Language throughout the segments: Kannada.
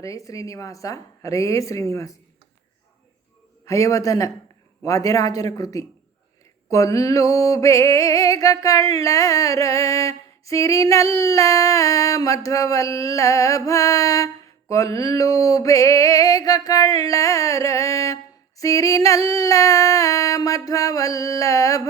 ಹರೇ ಶ್ರೀನಿವಾಸ ಹರೇ ಶ್ರೀನಿವಾಸ. ಹಯವದನ ವಾದ್ಯರಾಜರ ಕೃತಿ. ಕೊಲ್ಲು ಬೇಗ ಕಳ್ಳರ ಸಿರಿನಲ್ಲ ಮಧ್ವವಲ್ಲಭ. ಕೊಲ್ಲು ಬೇಗ ಕಳ್ಳರ ಸಿರಿನಲ್ಲ ಮಧ್ವವಲ್ಲಭ.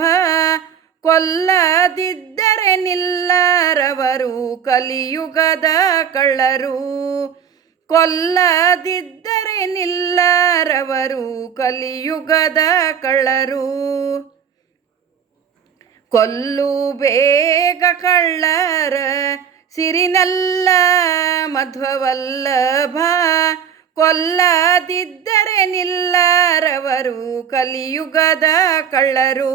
ಕೊಲ್ಲದಿದ್ದರೆ ನಿಲ್ಲರವರು ಕಲಿಯುಗದ ಕಳ್ಳರು. ಕೊಲ್ಲದಿದ್ದರೆ ನಿಲ್ಲರವರು ಕಲಿಯುಗದ ಕಳ್ಳರು. ಕೊಲ್ಲು ಬೇಗ ಕಳ್ಳರ ಸಿರಿನಲ್ಲ ಮಧ್ವವಲ್ಲಭ. ಕೊಲ್ಲದಿದ್ದರೆ ನಿಲ್ಲರವರು ಕಲಿಯುಗದ ಕಳ್ಳರು.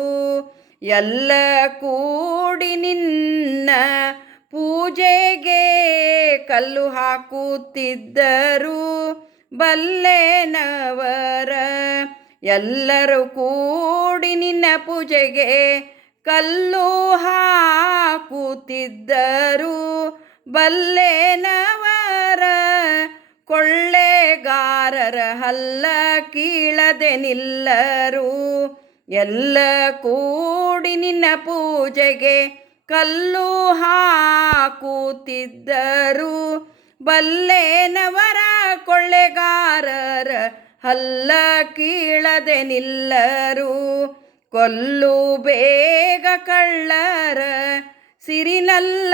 ಎಲ್ಲ ಕೂಡಿ ನಿನ್ನ ಪೂಜೆಗೆ ಕಲ್ಲು ಹಾಕುತ್ತಿದ್ದರು ಬಲ್ಲೆನವರ. ಎಲ್ಲರೂ ಕೂಡಿ ನಿನ್ನ ಪೂಜೆಗೆ ಕಲ್ಲು ಹಾಕುತ್ತಿದ್ದರು ಬಲ್ಲೆನವರ. ಕೊಳ್ಳೆಗಾರರ ಹಲ್ಲ ಕೀಳದೆ ನಿಲ್ಲರು. ಎಲ್ಲ ಕೂಡಿ ನಿನ್ನ ಪೂಜೆಗೆ ಕಲ್ಲು ಹಾಕುತ್ತಿದ್ದರು ಬಲ್ಲೆನವರ. ಕೊಳ್ಳೆಗಾರರ ಹಲ್ಲ ಕೀಳದೆ ನಿಲ್ಲರು. ಕೊಲ್ಲು ಬೇಗ ಕಳ್ಳರ ಸಿರಿನಲ್ಲ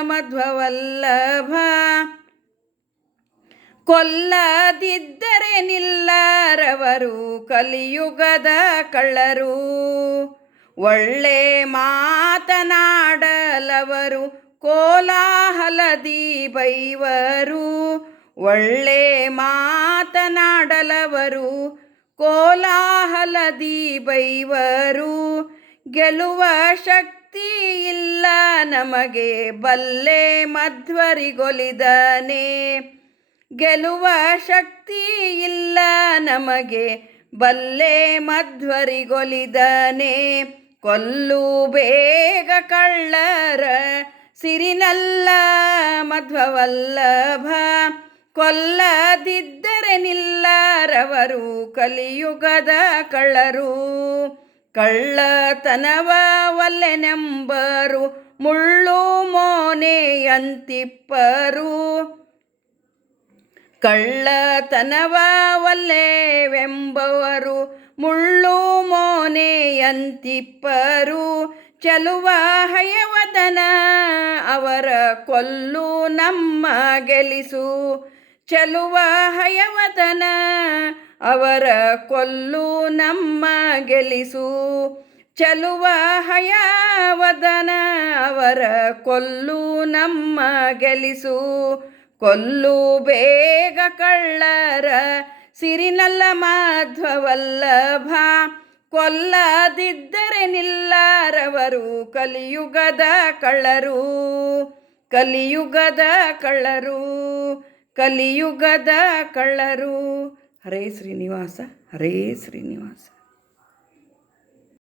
ಮಧ್ವವಲ್ಲಭ. ಕೊಲ್ಲದಿದ್ದರೆ ನಿಲ್ಲರವರು ಕಲಿಯುಗದ ಕಳ್ಳರು. ಒಳ್ಳೆ ಮಾತನಾಡಲವರು ಕೋಲಾಹಲದಿ ಬೈವರು. ಒಳ್ಳೆ ಮಾತನಾಡಲವರು ಕೋಲಾಹಲದಿ ಬೈವರು. ಗೆಲ್ಲುವ ಶಕ್ತಿ ಇಲ್ಲ ನಮಗೆ ಬಲ್ಲೆ ಮಧ್ವರಿಗೊಲಿದನೆ. ಗೆಲ್ಲುವ ಶಕ್ತಿ ಇಲ್ಲ ನಮಗೆ ಬಲ್ಲೆ ಮಧ್ವರಿಗೊಲಿದನೆ. ಕೊಲ್ಲು ಬೇಗ ಕಳ್ಳರ ಸಿರಿನಲ್ಲ ಮಧ್ವವಲ್ಲಭ. ಕೊಲ್ಲದಿದ್ದರೆ ನಿಲ್ಲರವರು ಕಲಿಯುಗದ ಕಳ್ಳರು. ಕಳ್ಳತನವ ಒಲ್ಲೆನೆಂಬರು ಮುಳ್ಳು ಮೋನೆಯಂತಿಪ್ಪರು. ಕಳ್ಳತನವ ಒಲ್ಲೆವೆಂಬವರು ಮುಳ್ಳು ಮೋನೆಯಂತಿಪ್ಪರು. ಚೆಲುವ ಹಯವದನ ಅವರ ಕೊಲ್ಲು ನಮ್ಮ ಗೆಲಿಸು. ಚೆಲುವ ಹಯವದನ ಅವರ ಕೊಲ್ಲು ನಮ್ಮ ಗೆಲಿಸು. ಚೆಲುವ ಹಯವದನ ಅವರ ಕೊಲ್ಲು ನಮ್ಮ ಗೆಲಿಸು. ಕೊಲ್ಲು ಬೇಗ ಕಳ್ಳರ ಸಿರಿನಲ್ಲ ಮಧ್ವವಲ್ಲಭ. ಕೊಲ್ಲದಿದ್ದರೆ ನಿಲ್ಲರವರು ಕಲಿಯುಗದ ಕಳ್ಳರು. ಕಲಿಯುಗದ ಕಳ್ಳರು ಕಲಿಯುಗದ ಕಳ್ಳರು. ಹರೇ ಶ್ರೀನಿವಾಸ ಹರೇ ಶ್ರೀನಿವಾಸ.